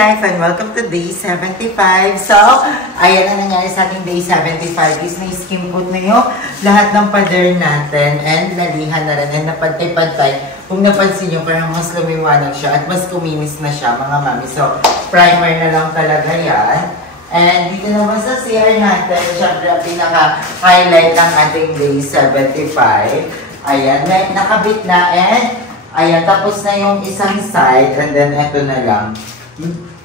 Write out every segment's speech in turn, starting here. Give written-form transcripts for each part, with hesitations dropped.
life and welcome to day 75. So, ayan na nangyari sa ating day 75 is na-skim coat na yung lahat ng pader natin and nalihan na rin and napantay-pantay. Kung napansin nyo, parang mas lumiwanag siya at mas kuminis na siya mga mami. So, primer na lang talaga yan. And dito naman sa CR natin, syempre ang pinaka-highlight ng ating day 75. Ayan, nakabit na and ayan, tapos na yung isang side and then eto na lang.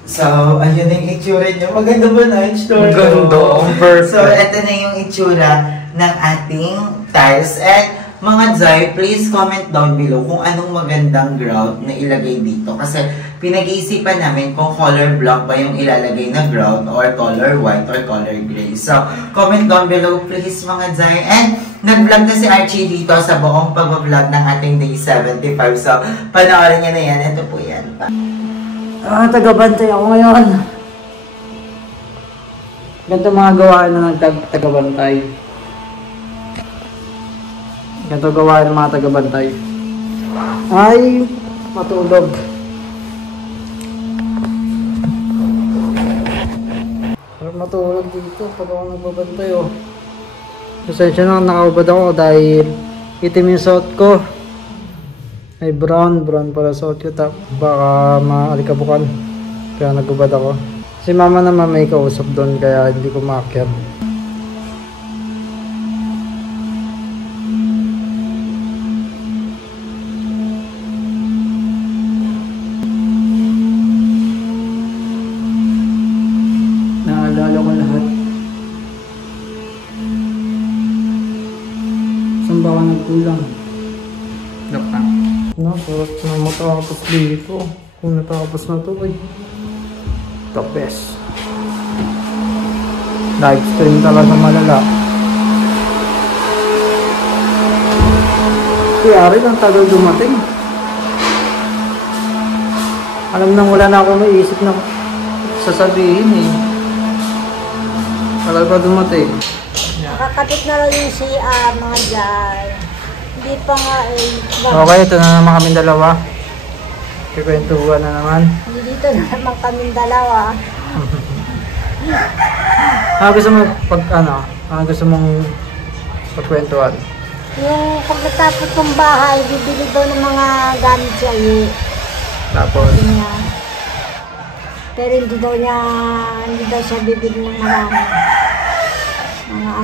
So, ayun yung itsura niya. Maganda ba na yung story? Maganda. Perfect. So, eto na yung itsura ng ating tiles. And mga Zay, please comment down below kung anong magandang grout na ilagay dito. Kasi pinag-iisipan namin kung color block ba yung ilalagay na grout or color white or color gray. So, comment down below please mga Zay. And nag-vlog na si Archie dito sa buong pag-vlog ng ating day 75. So, panoorin niya na yan. Ito po yan. Tagabantay ako ngayon. Ganito mga gawain na ng tagabantay. Ganito gawain ng mga tagabantay. Ay, matulog. Matulog dito pag ako nagbabantay oh. Pasensya na nakaubad ako dahil itim yung suot ko. Ay brown pala suot ko. Baka maalikabukan. Kaya nagubad ako. Si mama naman may kausap doon kaya hindi ko maakyat. Naalala ko lahat. Saan ba ako nagkulang? Dokta. Sarap na matapos dito. Kung natapos na ito ay the best. Live stream talaga malala. Kaya rin ang tagal dumating. Alam nang wala na ako maisip na sasabihin eh. Talaga dumating. Nakakatip na lang yung CR mga dyan. Hindi pa nga eh. Okay, ito na naman kami dalawa. Kikwentuhan na naman. Hindi dito na naman kami dalawa. Gusto mo gusto mong pagkwentuhan? Yung pagkatapos ng bahay, bibili daw ng mga gamit siya eh. Tapos? Pero hindi daw siya bibili ng marami.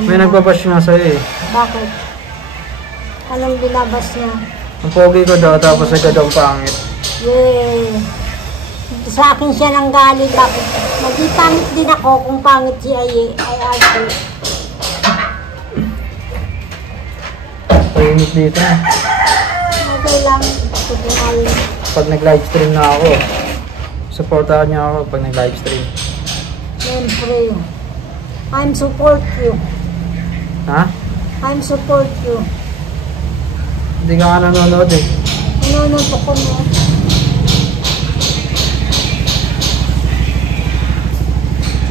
May nagbabash nga sa'yo eh. Bakit? Anong binabas niya? Ang pogi ko daw, tapos agad ang pangit. Yeah. Sa akin siya nang galing. Bakit? Magipangit din ako kung pangit si ay ate. Pahingit dito. Okay lang. Pag nag-livestream na ako, supportahan niya ako pag nag-livestream. Siyempre. I'm support you. Ha? I'm support you. Hindi ka nga nanonood eh. Nanonood ako mo.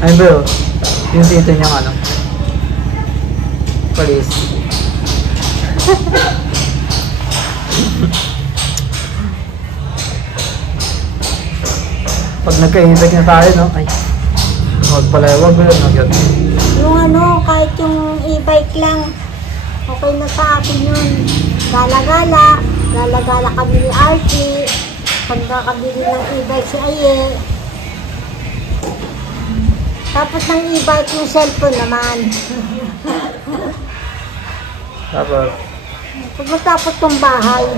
Ay bro, yung tito niyang ano? Police. Pag nagka-invite na tayo, no? Ay, huwag pala, huwag mo yun. Yung kahit yung e-bike lang, okay na sa akin yun. Gala-gala kami ni Archie. Pagkakabili ng e-bike si Aye. Tapos ng e-bike yung cellphone naman. Pag matapos tong bahay,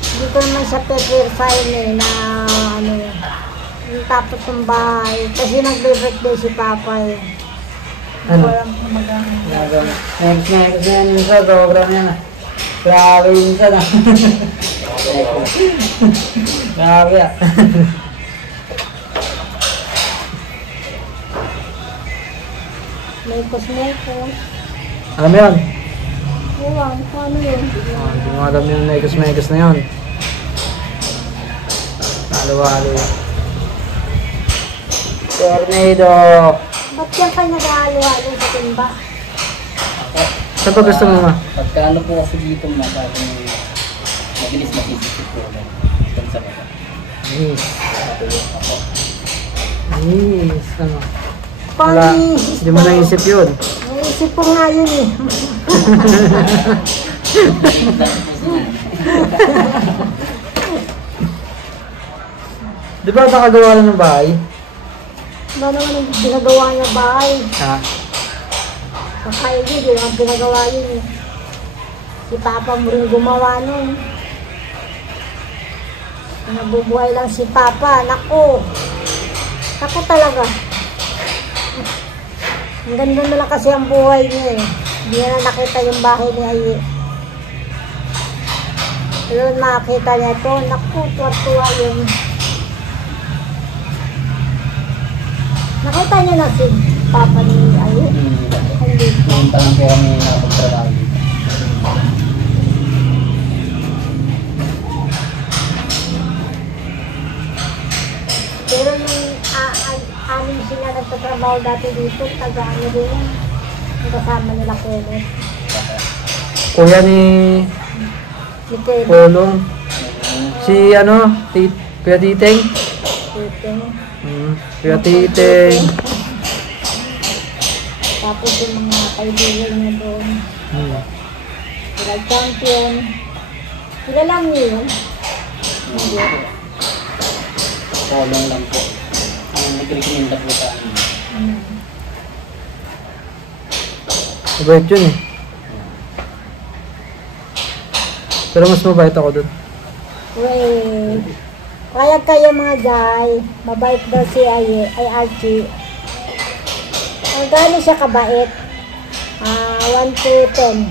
dito naman sa Pepperfine eh, na yung tapos ng bahay. Kasi nagbe-birthday si Papa eh. Ano? Next yan sa program yan ah. Grabe yun siya na. Grabe ah. Mekos. Alam mo yun? Ewan, paano yun? Hindi mo alam yung mekos na yun. Halo-halo yun. Tornado! Ba't yan kayo nag-ahalo-halo sa timba? Saan pa gusto mo ma? Pagka ano po kasi dito na parang mabilis masisipit po. Sa baba. Yes. Ako. Yes, ano? Wala, Pang-iisip hindi mo naisip yun. Naisip ko nga yun eh. Di ba nakagawa na ng bahay? Ba naman ang ginagawa niya bahay. Ha? Kaya yun, di naman pinagawa yun eh. Si Papa mo rin gumawa nun. Nabubuhay lang si Papa. Naku! Naku talaga. Ang ganda na lang kasi ang buhay niya eh. Hindi na nakita yung bahay ni Aye. Pero nakita niya ito. Naku, tuwa-tuwa yun. Nakita niya na si Papa ni Aye. Hindi ko. Yung tanong kaya kami nakapagtrabaho dito. Pero yung anim sila nagtatrabaho dati dito, taga-ano din yan. Yung kasama nila Kenneth. Kuya ni Ni Kenneth. Polong. Si ano? Kuya Titeng? Dito. Kuya Titeng. Tapos yung mga kaibigan niya doon. Sila champion. Sila lang niyo yun. Hindi. Polong lang po. Ang nag-recommenda po sa amin. Mabait yun eh. Pero mas mabait ako dun. Wait. Kaya kayo mga Jai, mabait daw si Aye, ay Archie. Ang gaano siya kabait? 1 to 10.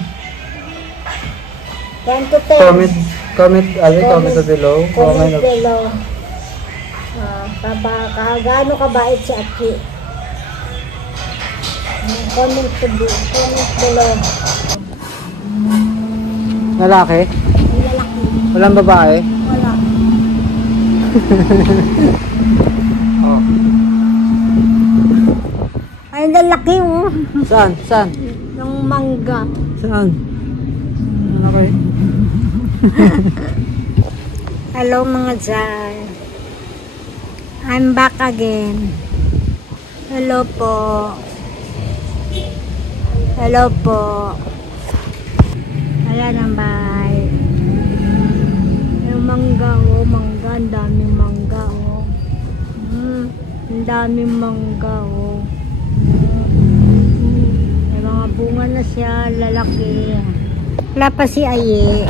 1 to 10. Comment below. Comment below. Gaano kabait si Archie? Comment below. Lalaki? Ang lalaki. Walang babae? Wala. Oh. Ay, ang lalaki oh. Saan? Saan? Ng mangga. Saan? Okay. Hello mga Jai. I'm back again. Hello po. Hello po. Ayan ang bahay. Yung mangga oh, mangga. Ang daming mangga oh. Ang daming mangga oh. May mga bunga na siya, lalaki. Wala pa si Aye.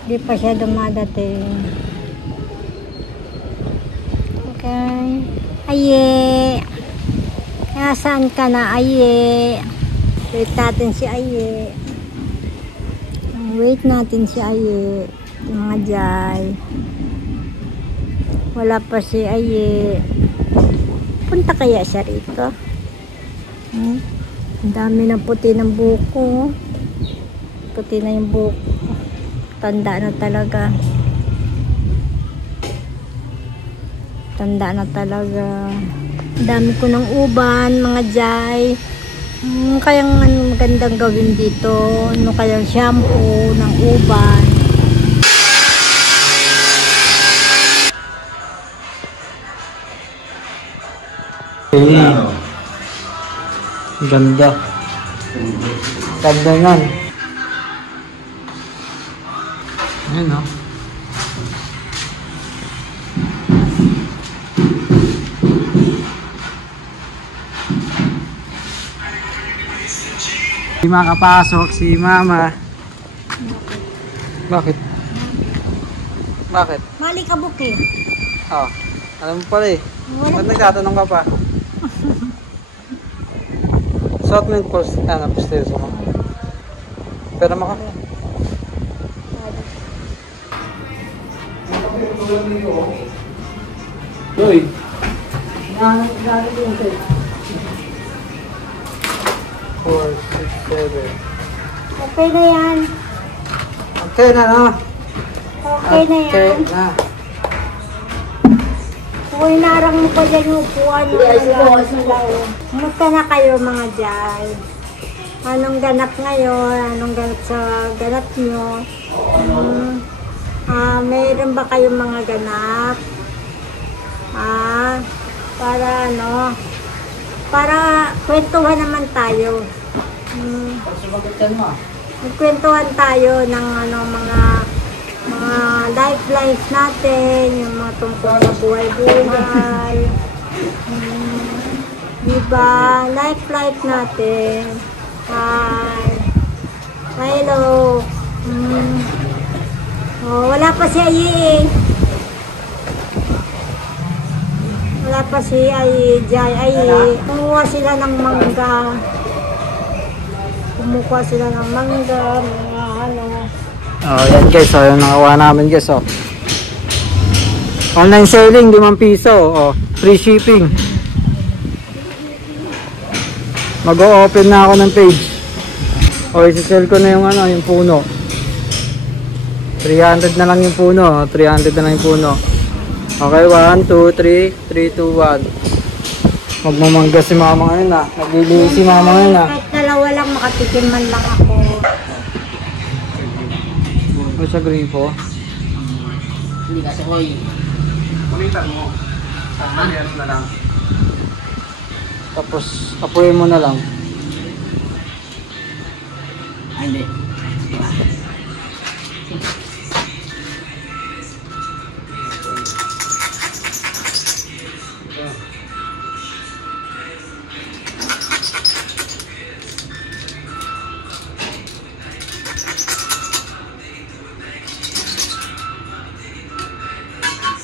Hindi pa siya dumadating. Okay. Aye. Nasaan ka na, Aye? Wait natin si Aye. Wait natin si Aye. Mga Jai. Wala pa si Aye. Punta kaya siya rito? Ang dami ng puti ng buko. Puti na yung buko. Tanda na talaga. Tanda na talaga. Ang dami ko ng uban, mga Jai. Kayang magandang gawin dito. Ano kayang shampoo ng uban. Ganda. Ganda yan. Ayan o. Hindi makapasok si Mama. Bakit? Bakit? Mali ka buki. Oh, alam mo pala eh. Ba't nagtatanong ka pa? Suot mo yung posterior mo. Pero maka. Uy. Four, six, seven. Okay na yan. Okay na na. Okay na yan. Okay na. Uy, narang mo pa dyan yung upuan. Musta na kayo mga Jai? Anong ganap ngayon? Anong ganap sa ganap nyo? Mayroon ba kayong mga ganap? Para ano, para kwentuhan naman tayo. Sumagot yan mo. Magkwentuhan tayo ng ano, mga life natin, yung mga tungkol sa buhay-buhay. Diba? Life natin. Hi. Hello. Wala pa si Ayi. Wala pa si Ayi, Jai Ayi. Kumuha sila ng mangga. Mga ano. Yan guys, yung nakakuha namin guys, Online selling, 5 piso, free shipping. Mag-o-open na ako ng page. Isi-sell ko na yung ano, yung puno. 300 na lang yung puno, 300 na lang yung puno. Okay, 1, 2, 3, 3, 2, 1. Magmamangga si mama ngayon naglilihi si mama ngayon Kahit dalawa lang, makatikim man lang ako. Ano sa gripo? Hindi kasi ko Kulitan mo. Ano na lang. Tapos apoy mo na lang. Hindi.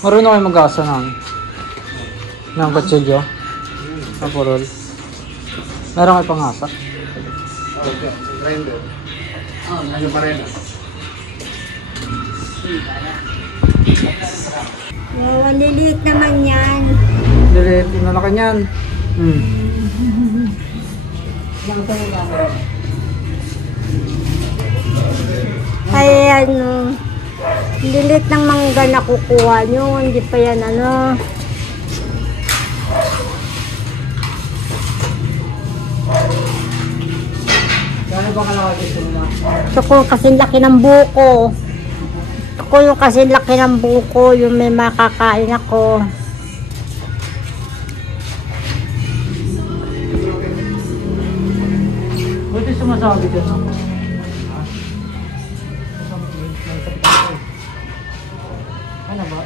Marunong kayo mag-asa ng kutsilyo? Ng purol? Meron kayo pang-asa? Okay, grinder. Oh, Ano pa rin? Ang liliit naman yan. Lilit, inalaki niyan. Ay ano, lilit ng mangga na kukuha nyo, hindi pa yan ano. Gano'n ba kalaki gusto mo na? Gusto ko kasing laki ng buko. Gusto ko yung kasing laki ng buko, yung may makakain ako. Buti sumasabi ka na. Ano ba?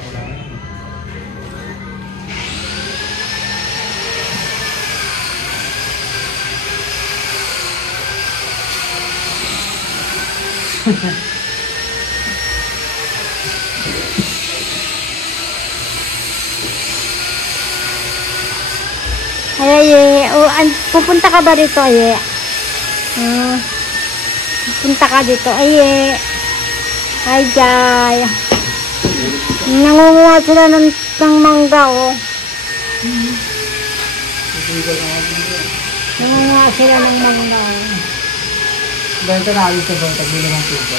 Ay, pupunta ka ba dito, ay? Pupunta ka dito, ay. Ay, Jai. Nangunguha sila ng mangga, oh. Nangunguha sila ng mangga. Benta na alis sa benta, bili ng piso.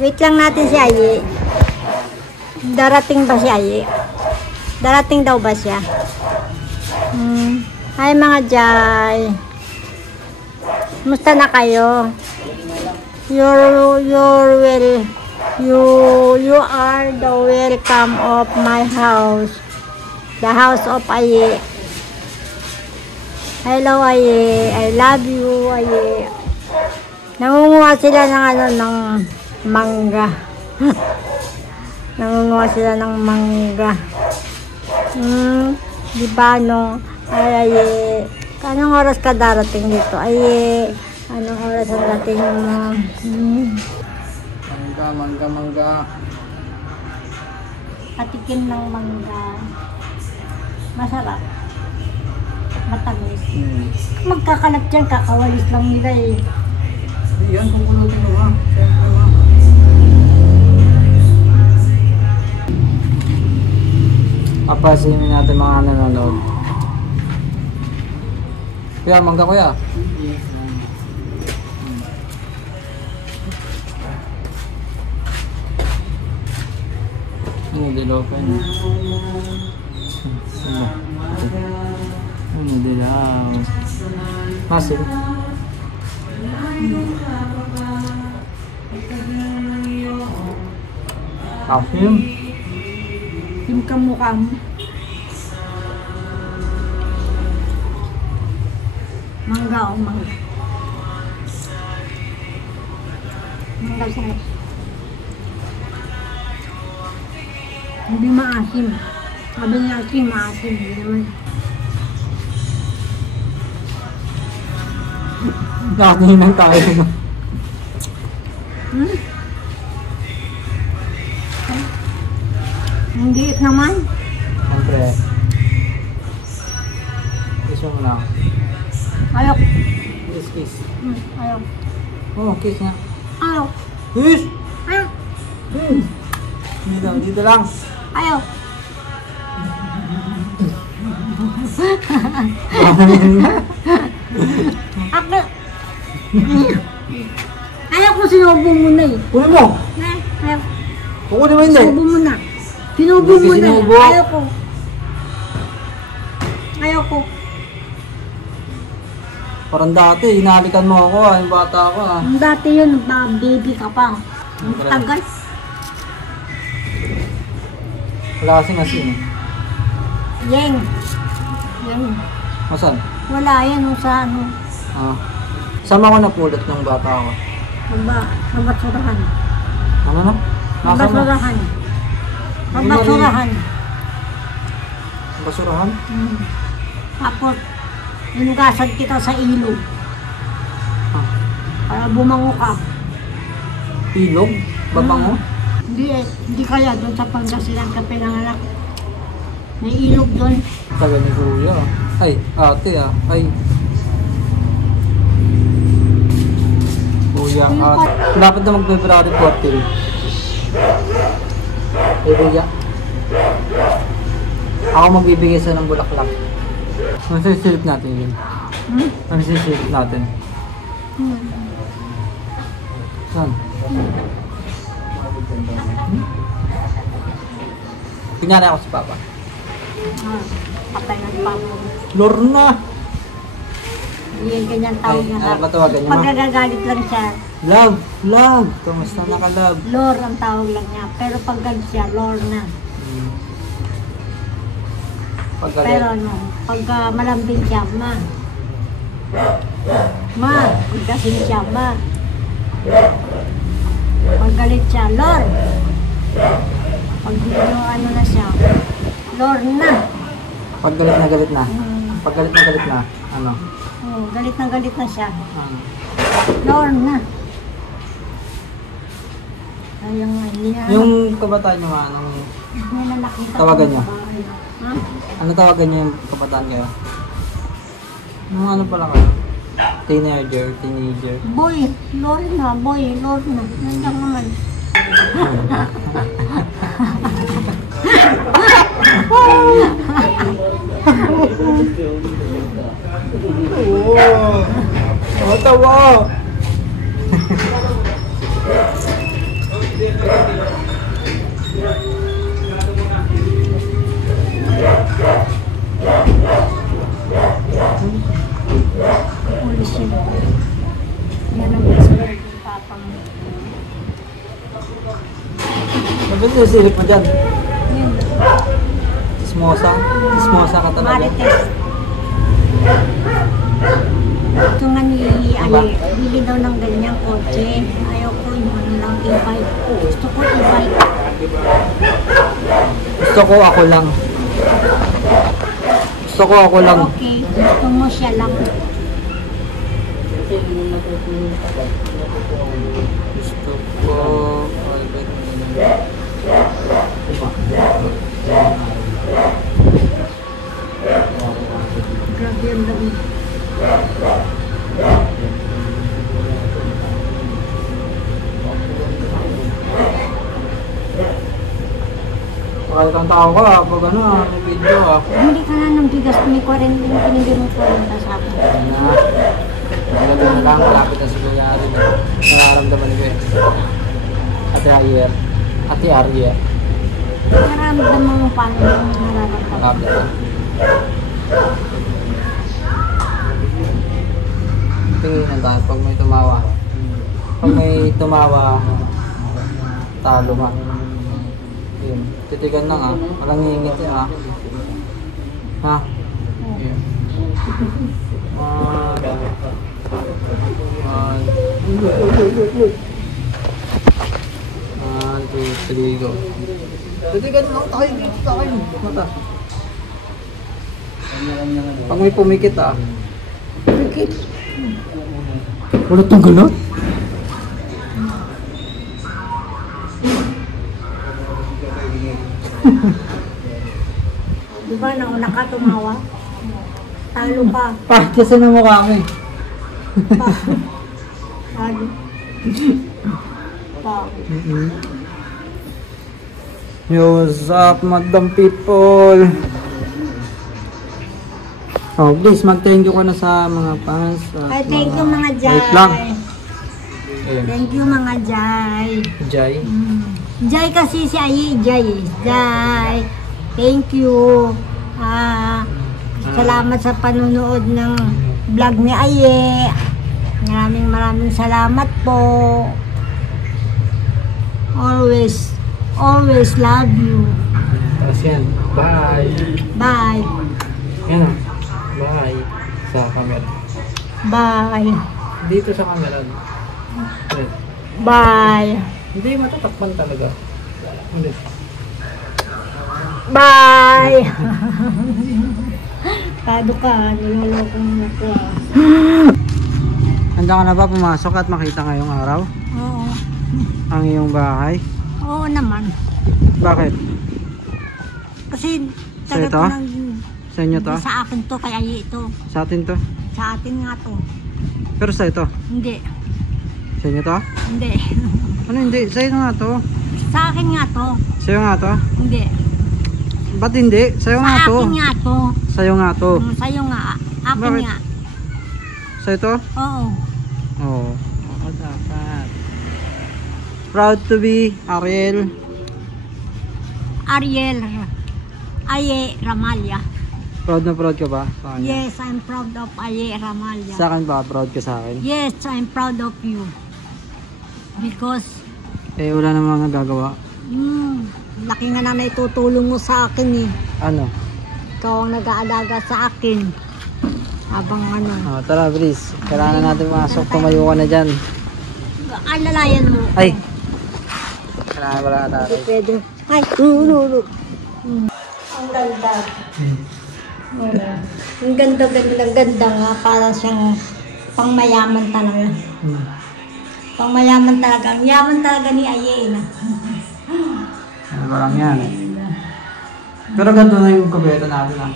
Wait lang natin si Ayi. Darating ba si Ayi? Darating daw ba siya? Hi mga Jai. Musta na kayo? You are the welcome of my house. The house of Ayi. Hello Ayi. I love you Ayi. Nangunguha sila ng ano, ng mangga. Nangunguha sila ng mangga. Di ba no? Ay, anong oras ka darating dito? Ay, anong oras ang dating mo? Mangga. Patikim ng mangga. Masarap. Matamis. Magkakalat dyan, kakawalis lang nila eh. Yan, pupulutin mo ha. Papasimin natin mga nanonood. Kuya, mangga kuya. Ano dilopen? Ano dilaw? Masin. Asim. Yung kamukha mo. Mangga o mangga. Mangga siya. Hindi maasim. Sabi niya asim, maasim. Hindi naman. Nakatingin tayo. Hmm? Ang liit naman. Siyempre. Kiss mo muna. Ayok. Kiss, kiss. Ayok. Oh, kiss nga. Ayok. Kiss! Ayok. Dito lang. Ayok. Ako. Ayaw ko sinubo mo na eh. Kunin mo! Ayaw. Kukunin mo hindi. Sinubo mo na. Sinubo Hindi mo na. sinubo. Ayaw ko. Ayaw ko. Parang dati, hinalikan mo ako ah. Yung bata ako ah. Ang dati yun, baby ka pa. Ang tagal. Wala kasing asin eh. Yeng. Yeng. Masan? Wala yan o sa ano. Ah. Sama ko napulot ng bata ako. Sa basurahan. Ano na? Sa Nasa mo? basurahan. Sa Hindi basurahan. Basurahan? Tapos, inugasan kita sa ilog. Ah. Para bumango ka. Ilog? Babango? Hindi eh. Hindi kaya doon sa Pangasinan ka pinanganak. May ilog doon. Taga ni Kuya. Ay, ate ah. Ay. Kuya, ate. Dapat na mag-February 14. Hey, Kuya. Ako magbibigay sa ng bulaklak. Ano sisilip natin yun? Ano sisilip natin? Saan? Kunyari ako si Papa. Patay ng papo. Lorna! Yan ganyan tawag Ay, niya. ano ba tawagan niya, ma? Pagkagagalit lang siya, Love! Love! Kamusta na ka, love? Lord ang tawag lang niya. Pero pag galit siya, Lord na. Paggalit. Pero no, pagka malambing siya, ma. Ma, pagkasing siya, ma. Pag galit siya, Lord. Pag yung ano na siya, Lord na. Pag galit na galit na. Pag galit na galit na. Ano? Oh, galit na siya. Ano? Lord na. Ayun nga, hindi na. Yung kabataan niyo nga, anong... Hindi na nakita ko Tawagan ng niya? babae. Ha? Ano tawagan niyo yung kabataan kayo? Nung ano pala kayo? Teenager. Boy, Lord na, boy, Lord na. Nandiyan naman. Oo! Matawa! Pulis yun. Yan ang kasunod ng papa mo. Sabi niyo silip mo dyan. Yun. Smosa? Smosa ka talaga. Marites. Ito nga ni Ali, bili daw ng ganyang kotse. Ayaw ko yung ano lang, e-bike. Gusto ko e-bike. Gusto ko ako lang. Gusto ko ako lang. Okay, gusto mo siya lang. Gusto ko... Grabe yung dami. Kahit ang tao ka, pag ano, may video ah. Hindi ka na ng bigas, may 40, pinili mo 40 sa akin. Ayan na lang, malapit na sa nangyari na nararamdaman ko eh. Ate Ariel. Ate Ariel. Nararamdaman mo paano yung nararamdaman. Malapit na. Tingnan tayo pag may tumawa. Pag may tumawa, talo ka. Yun. Titigan lang ah. Walang ngingit yan ah. Ha? Yun. One, two, three, go. Dati ganun ako tayo dito sa akin. Mata. Pag may pumikit Pumikit. Wala itong galot? Diba nauna ka tumawa? Talo ka. Kasi na mukha ko eh. Talo. Yo, what's up, madam people? Oh, please, mag-thank you ka na sa mga fans. Ay, thank you mga Jai. Wait lang. Thank you mga Jai. Jai. Jai kasi si Ayi, Jai. Jai. Thank you. Salamat sa panunood ng vlog ni Ayi. Maraming salamat po. Always love you. Tapos yan. Bye. Bye. Yan o. Bye. Sa camera. Bye. Dito sa camera. Yan. Bye. Hindi, matatakpan talaga. Hindi. Bye. Tado ka, niloloko mo ako. Handa ka na ba pumasok at makita ngayong araw? Oo. Ang iyong bahay? Oo naman. Bakit? Kasi Sa taga ito? ko ng... Sa inyo to? Sa akin to, kaya ito. Sa atin to? Sa atin nga to. Pero sa ito? Hindi. Sa inyo to? Hindi. Ano hindi? Sa inyo nga to? Sa akin nga to. Sa iyo nga to? Hindi. Ba't hindi? Sa iyo Sa nga to? akin nga to. Sa iyo nga to? Sa'yo nga. Akin Bakit? nga. Sa ito? Oo. Oo. Oo, dapat. Proud to be Ariel. Ariel. Aye Ramalya. Proud na proud ka ba sa kanya? Yes, I'm proud of Aye Ramalya. Sa akin ba? Proud ka sa akin? Yes, I'm proud of you. Because Eh, wala namang nagagawa. laki nga na naitutulong mo sa akin eh. Ano? Ikaw ang nag-aalaga sa akin. Habang ano. Oh, tara, please. Kailangan natin masok. Tumayo ka na dyan. Alalayan mo. Ay! Kailangan wala na tayo. Pwede. Ay, no. Ang ganda. Ang ganda nga. Para siyang pangmayaman talaga. Pangmayaman talaga. Ang yaman talaga ni Aye na. Ano ba lang yan? Pero ganito na yung kubeta natin ah.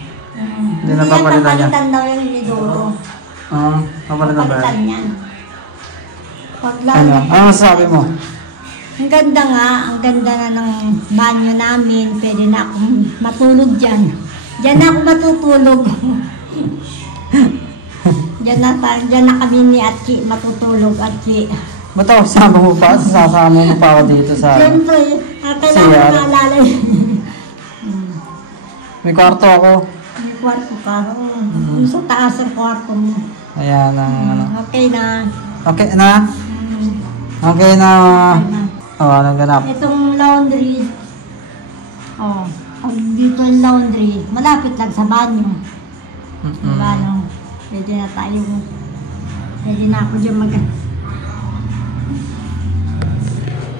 Hindi na papalitan niya. Papalitan daw yung Lidoro. Oo, papalitan ba Papalitan yan? yan. Pag lang. Ano? Ano masasabi mo? Ang ganda nga, ang ganda na ng banyo namin. Pwede na akong matulog dyan. Diyan na ako matutulog. Diyan na kami ni Atchi matutulog, Atchi. Ba't ako sama mo pa? Sasama mo pa ako dito sa... Siyempre, kailangan CR. maalala yun. May kwarto ako. May kwarto ka. Yung sa taas ang kwarto mo. Ayan ang ano. Okay na. Okay na? Okay na. Oo, anong ganap? Itong laundry. Oh, pag dito yung laundry, malapit lang sa banyo. Diba, no? Pwede na tayo. Pwede na ako dyan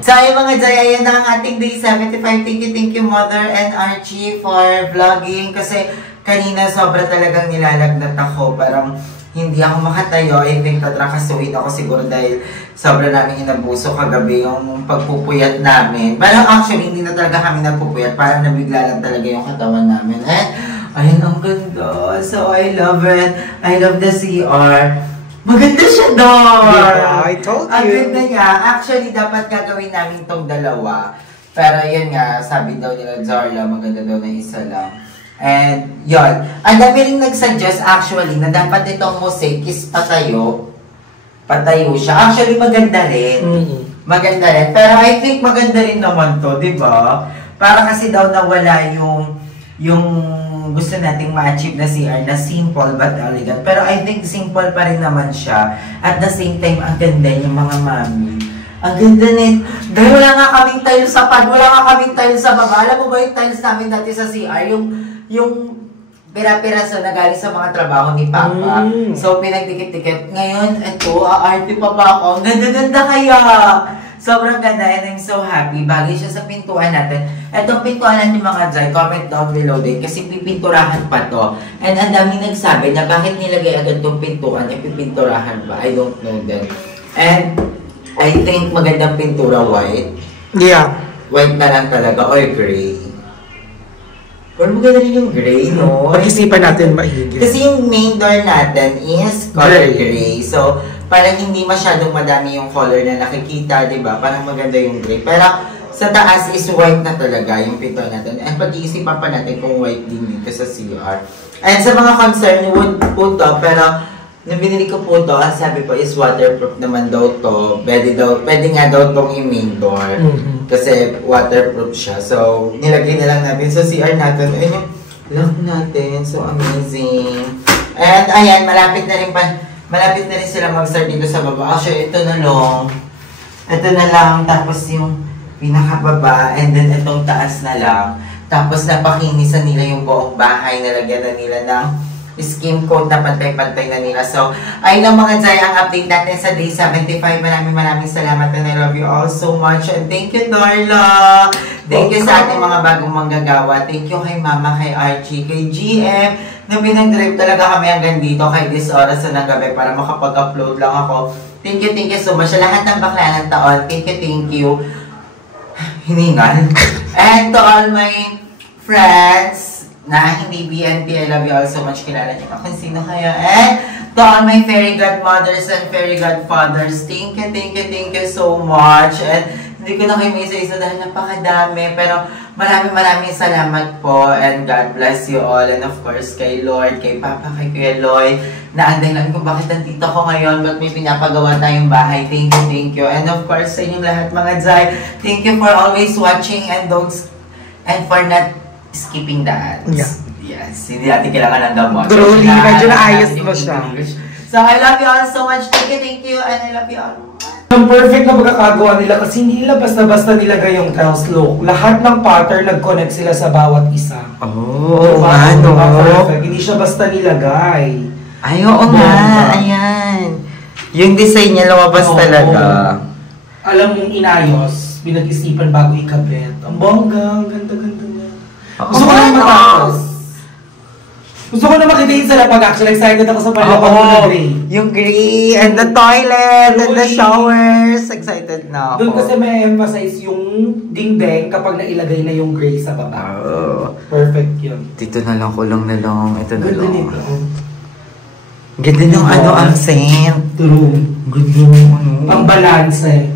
So ayun mga Jay, ayan na ang ating day 75. Thank you Mother and Archie for vlogging. Kasi kanina sobra talagang nilalagnat ako. Parang hindi ako makatayo. I think tatrakasuin ako siguro dahil sobra namin inabuso kagabi yung pagpupuyat namin. Parang actually hindi na talaga kami nagpupuyat. Parang nabigla lang talaga yung katawan namin. And ayun, ang ganda. So I love it. I love the CR. Maganda siya doon! Yeah, I told you. Ang ganda niya. Actually, dapat gagawin namin itong dalawa. Pero yun nga, sabi daw nila Zorla, maganda daw na isa lang. And yun. Ang dami rin nag-suggest actually na dapat itong mosaic is patayo. Patayo siya. Actually, maganda rin. Maganda rin. Pero I think maganda rin naman to, di ba? Para kasi daw nawala yung gusto nating ma-achieve na CR na simple but elegant. Pero I think simple pa rin naman siya. At the same time, ang ganda yung mga mami. Ang ganda nito. Dahil wala nga kaming tiles sa pad, wala nga kaming tiles sa baba. Alam mo ba yung tiles namin dati sa CR? Yung pira-piraso na galing sa mga trabaho ni Papa. So, pinagdikit-dikit. Ngayon, ito, aarte pa ba ako? Ang ganda-ganda kaya! Sobrang ganda and I'm so happy. Bagay siya sa pintuan natin. Itong pintuan natin mga Jai, comment down below din kasi pipinturahan pa to. And ang dami nagsabi na bakit nilagay agad tong pintuan, pipinturahan pa. I don't know then. And I think magandang pintura white. Yeah. White na lang talaga or gray. Or maganda rin yung gray, no? Pag-isipan natin maigi. Kasi yung main door natin is color gray. So, parang hindi masyadong madami yung color na nakikita, di ba? Parang maganda yung gray. Pero sa taas is white na talaga yung pinto natin. And pag-iisipan pa natin kung white din dito sa CR. And sa mga concern, wood po to. Pero nung binili ko po to, ang sabi po is waterproof naman daw to. Pwede nga daw tong i-main door. Kasi waterproof siya. So, nilagay na lang natin sa CR natin. Ayun yung lock natin. So, amazing. And ayan, malapit na rin sila mag-start dito sa baba. Actually, ito na lang. Ito na lang. Tapos yung pinakababa. And then, itong taas na lang. Tapos, napakinisan nila yung buong bahay. Nalagyan na nila ng skim coat na pantay-pantay na nila. So, ayun ang mga Jai, ang update natin sa day 75. Maraming salamat and I love you all so much. And thank you, Darla. Thank you sa ating mga bagong manggagawa. Thank you kay Mama, kay Archie, kay GM. Nung binag-drive talaga kami hanggang dito kay this oras na gabi para makapag-upload lang ako. Thank you so much. Sa lahat ng bakla ng taon, thank you. Hiningal. And to all my friends na hindi BNP, I love you all so much. Kilala niyo kung sino kayo. And to all my fairy godmothers and fairy godfathers, thank you so much. And hindi ko na kayo may isa-isa dahil napakadami. Pero maraming salamat po. And God bless you all. And of course, kay Lord, kay Papa, kay Kuya Lloyd, na anday lang kung bakit nandito ko ngayon, ba't may pinapagawa tayong bahay. Thank you. And of course, sa inyong lahat mga Jai, thank you for always watching and for not skipping the ads. Yeah. Yes, hindi natin kailangan ng gamot. Truly, medyo naayos mo siya. So, I love you all so much. Thank you, and I love you all. Ang perfect na pagkakagawa nila kasi hindi nila basta-basta nilagay yung tiles look. Lahat ng pattern nag-connect sila sa bawat isa. Oh, Perfect. Hindi siya basta nilagay. Ay, oo nga. Ayan. Yung design niya lumabas talaga. Alam mong inayos, pinag-isipan bago ikabit. Ang bongga, ang ganda-ganda niya. Gusto ko na matapos. Gusto ko na makita yung sa lapag. Actually, excited ako sa palapag na gray. Yung gray, and the toilet, and the showers. Excited na ako. Doon kasi may emphasize yung dingding kapag nailagay na yung gray sa baba. Oh. Perfect yun. Dito na lang, kulong na lang. Ito na Ganda lang. nito. Ganda ng ang scent. True. Ganda ng Ang balance eh.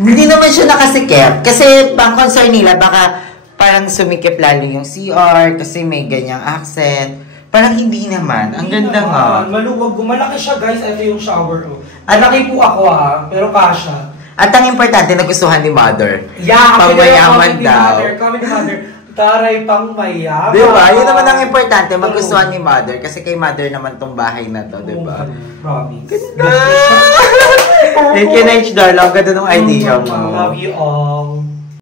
Hindi naman siya nakasikip. Kasi pang concern nila, baka parang sumikip lalo yung CR kasi may ganyang accent. Parang hindi naman. Ang ganda nga. Maluwag. Malaki siya guys. Ito yung shower. Laki po ako pero kasha. At ang importante, nagustuhan ni Mother. Yeah, pangmayaman daw. Comment ni Mother. Taray pang mayaman. Diba? Yun naman ang importante, magustuhan ni Mother. Kasi kay Mother naman tong bahay na to, diba? Promise. Ganda! Thank you, Nice Darla. Ang ganda ng idea mo. Love you all.